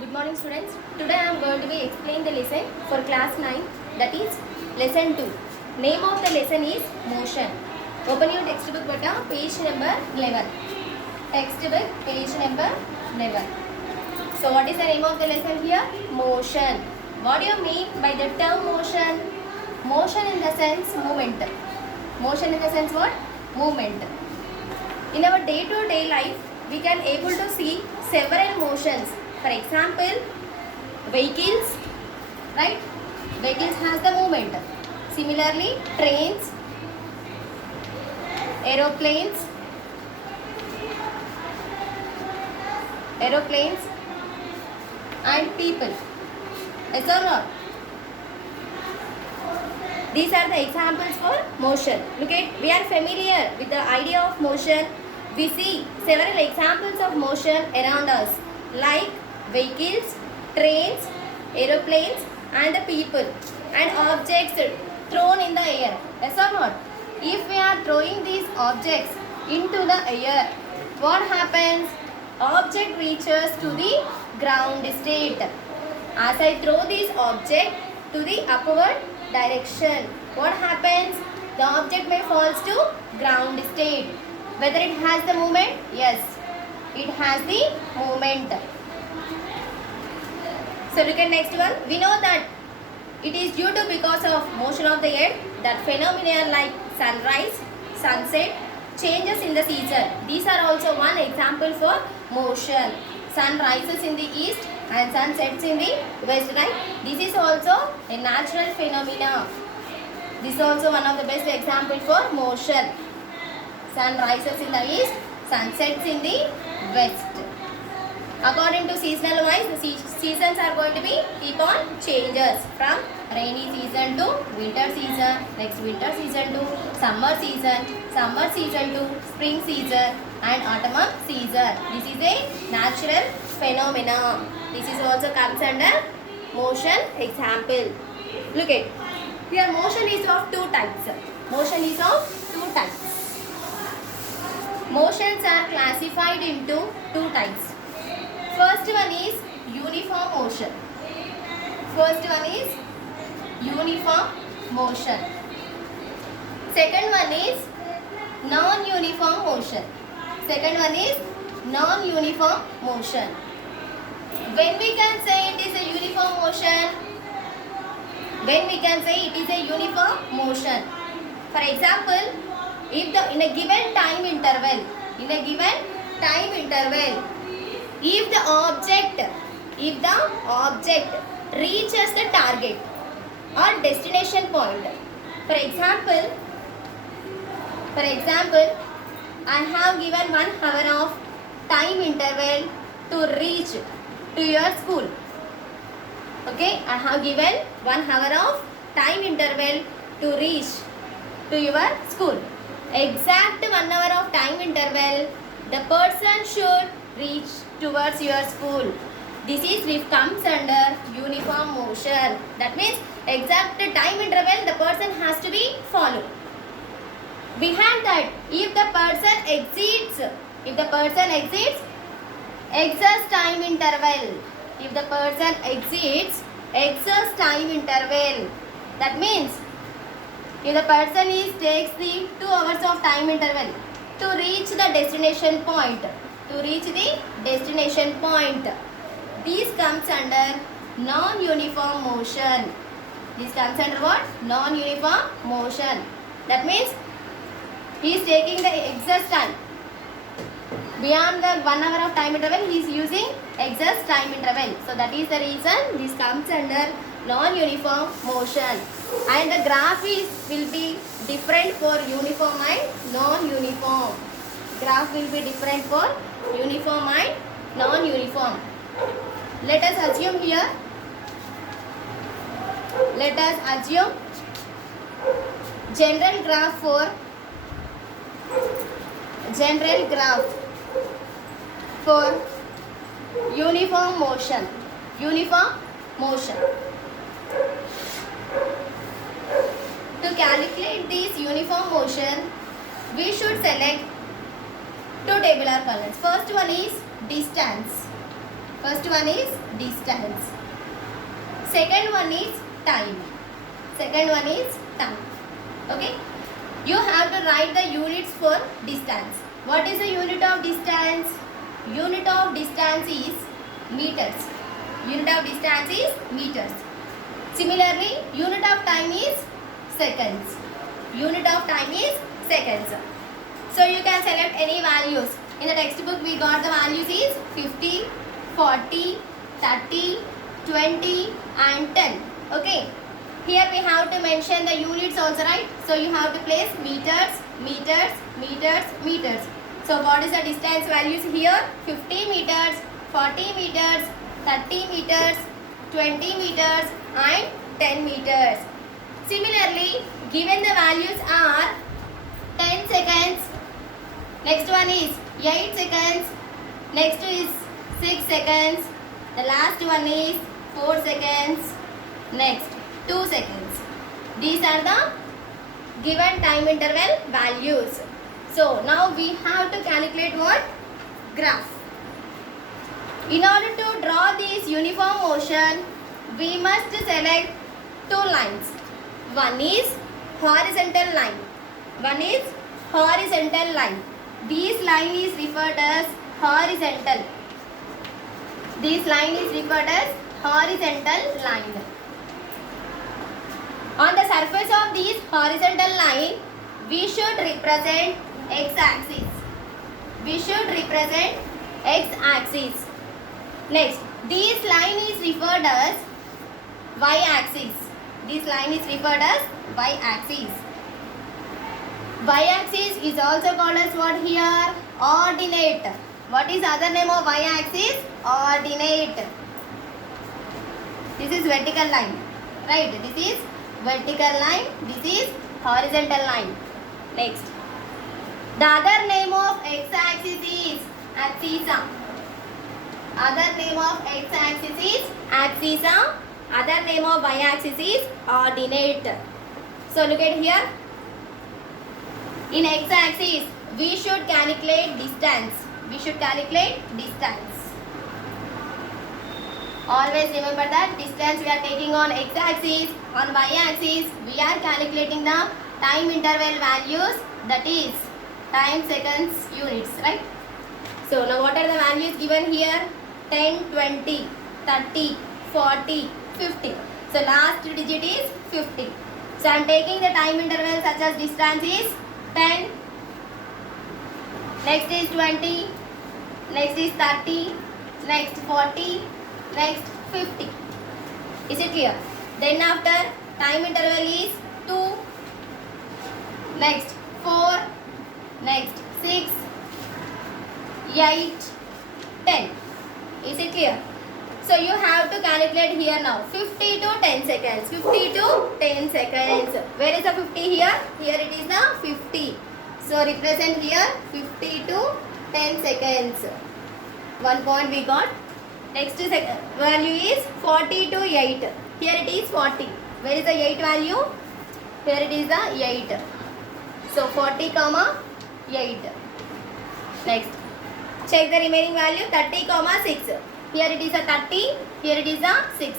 Good morning students. Today I am going to be explaining the lesson for class 9, that is lesson 2. Name of the lesson is motion. Open your textbook button, page number 11. Textbook page number 11. So what is the name of the lesson here? Motion. What do you mean by the term motion? Motion in the sense movement. Motion in the sense what? Movement. In our day-to-day life, we can able to see several motions. For example, vehicles, right? Vehicles has the movement. Similarly, trains, aeroplanes, and people. Yes or not? These are the examples for motion. Look at, we are familiar with the idea of motion. We see several examples of motion around us, like vehicles, trains, aeroplanes, and the people and objects thrown in the air. Yes or not? If we are throwing these objects into the air, what happens? Object reaches to the ground state. As I throw this object to the upward direction, what happens? The object may falls to ground state. Whether it has the movement? Yes, it has the movement. So look at next one. We know that it is due to because of motion of the earth that phenomena like sunrise, sunset, changes in the season. These are also one example for motion. Sun rises in the east and sun sets in the west, right? This is also a natural phenomena. This is also one of the best example for motion. Sun rises in the east, sun sets in the west. According to seasonal wise, the seasons are going to be keep on changes from rainy season to winter season, next winter season to summer season to spring season and autumn season. This is a natural phenomena. This is also comes under motion example. Look at here, motion is of two types. Motion is of two types. Motions are classified into two types. First one is uniform motion. First one is uniform motion. Second one is non-uniform motion. Second one is non-uniform motion. When we can say it is a uniform motion? When we can say it is a uniform motion? For example, if in a given time interval, if the object reaches the target or destination point, for example, I have given 1 hour of time interval to reach to your school. Okay, I have given 1 hour of time interval to reach to your school. Exact 1 hour of time interval, the person should reach towards your school. This comes under uniform motion. That means exact time interval the person has to be followed. Behind that, if the person exceeds excess time interval, that means if the person takes the 2 hours of time interval to reach the destination point, this comes under non-uniform motion. This comes under what? Non-uniform motion. That means he is taking the excess time. Beyond the 1 hour of time interval, he is using excess time interval. So that is the reason this comes under non-uniform motion. And the graph will be different for uniform and non-uniform. Graph will be different for uniform and non-uniform. Let us assume here. General graph for uniform motion. To calculate this uniform motion, we should select two tabular columns. First one is distance. First one is distance. Second one is time. Second one is time. Okay. You have to write the units for distance. What is the unit of distance? Unit of distance is meters. Unit of distance is meters. Similarly, unit of time is seconds. Unit of time is seconds. So you can select any values. In the textbook we got the values is 50, 40, 30, 20 and 10. Okay. Here we have to mention the units also, right? So you have to place meters, meters, meters, meters. So what is the distance values here? 50 meters, 40 meters, 30 meters, 20 meters and 10 meters. Similarly, given the values are 10 seconds, next one is 8 seconds, next is 6 seconds, the last one is 4 seconds, next 2 seconds. These are the given time interval values. So now we have to calculate what? Graph. In order to draw this uniform motion, we must select two lines. One is horizontal line. One is horizontal line. This line is referred as horizontal. This line is referred as horizontal line. On the surface of this horizontal line, we should represent x-axis. We should represent x-axis. Next, this line is referred as y-axis. This line is referred as y-axis. Y-axis is also called as what here? Ordinate. What is other name of y-axis? Ordinate. This is vertical line. Right? This is vertical line. This is horizontal line. Next. The other name of x-axis is abscissa. Other name of x-axis is abscissa. Other name of y-axis is ordinate. So look at here. In x-axis, we should calculate distance. We should calculate distance. Always remember that distance we are taking on x-axis. On y-axis, we are calculating the time interval values, that is time seconds units, right? So now what are the values given here? 10, 20, 30, 40, 50. So last digit is 50. So I am taking the time interval such as distance is 10, next is 20, next is 30, next 40, next 50. Is it clear? Then after time interval is 2, next 4, next 6, 8, 10. Is it clear? So you have to calculate here now 50 to 10 seconds. 50 to 10 seconds. Where is the 50 here? Here it is the 50. So represent here 50 to 10 seconds. 1 point we got. Next value is 40 to 8. Here it is 40. Where is the 8 value? Here it is the 8. So 40 comma 8. Next. Check the remaining value 30 comma 6. Here it is a 30. Here it is a 6.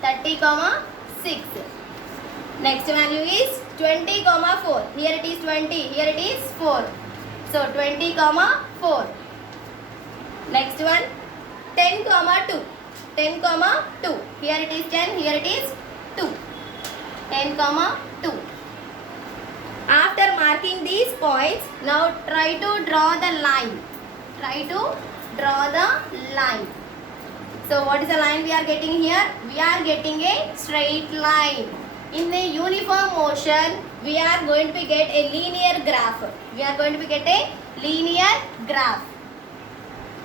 30 comma 6. Next value is 20 comma 4. Here it is 20. Here it is 4. So 20 comma 4. Next one 10 comma 2. 10 comma 2. Here it is 10. Here it is 2. 10 comma 2. After marking these points, now try to draw the line. Try to draw the line. So what is the line we are getting here? We are getting a straight line. In the uniform motion, we are going to get a linear graph. We are going to get a linear graph.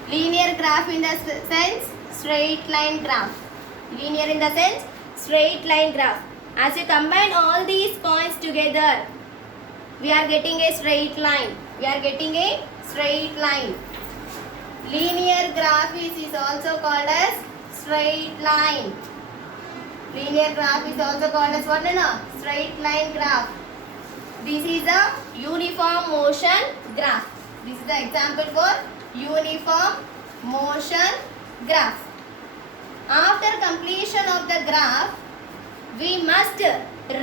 Linear graph in the sense straight line graph. Linear in the sense straight line graph. As you combine all these points together, we are getting a straight line. We are getting a straight line. Linear graph is also called as straight line. Linear graph is also called as what? No? Straight line graph. This is a uniform motion graph. This is the example for uniform motion graph. completion of the graph, we must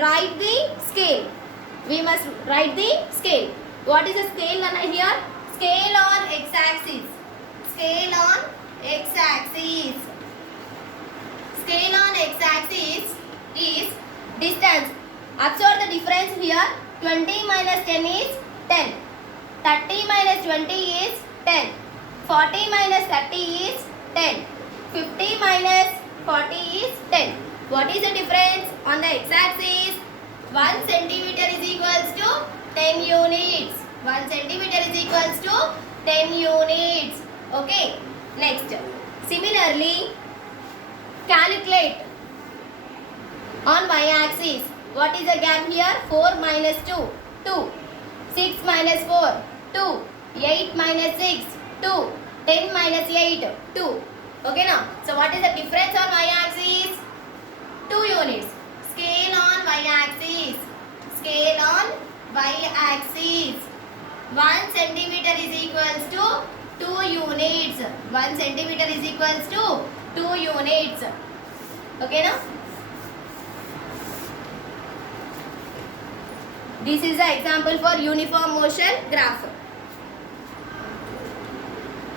write the scale. We must write the scale. What is the scale here? Scale on x-axis. Scale on x-axis. Scale on x-axis is distance. Observe the difference here. 20 minus 10 is 10. 30 minus 20 is 10. 40 minus 30 is 10. 50 minus 40 is 10. What is the difference on the x-axis? 1 centimeter is equals to 10 units. 1 centimeter is equals to 10 units. Okay. Next. Similarly, calculate on y-axis. What is the gap here? 4 minus 2, 2. 6 minus 4, 2. 8 minus 6, 2. 10 minus 8, 2. Okay now. So what is the difference on y-axis? 2 units. Scale on y-axis. Scale on y-axis. 1 centimeter is equals to 2 units. 1 centimeter is equals to 2 units. Okay now. This is the example for uniform motion graph.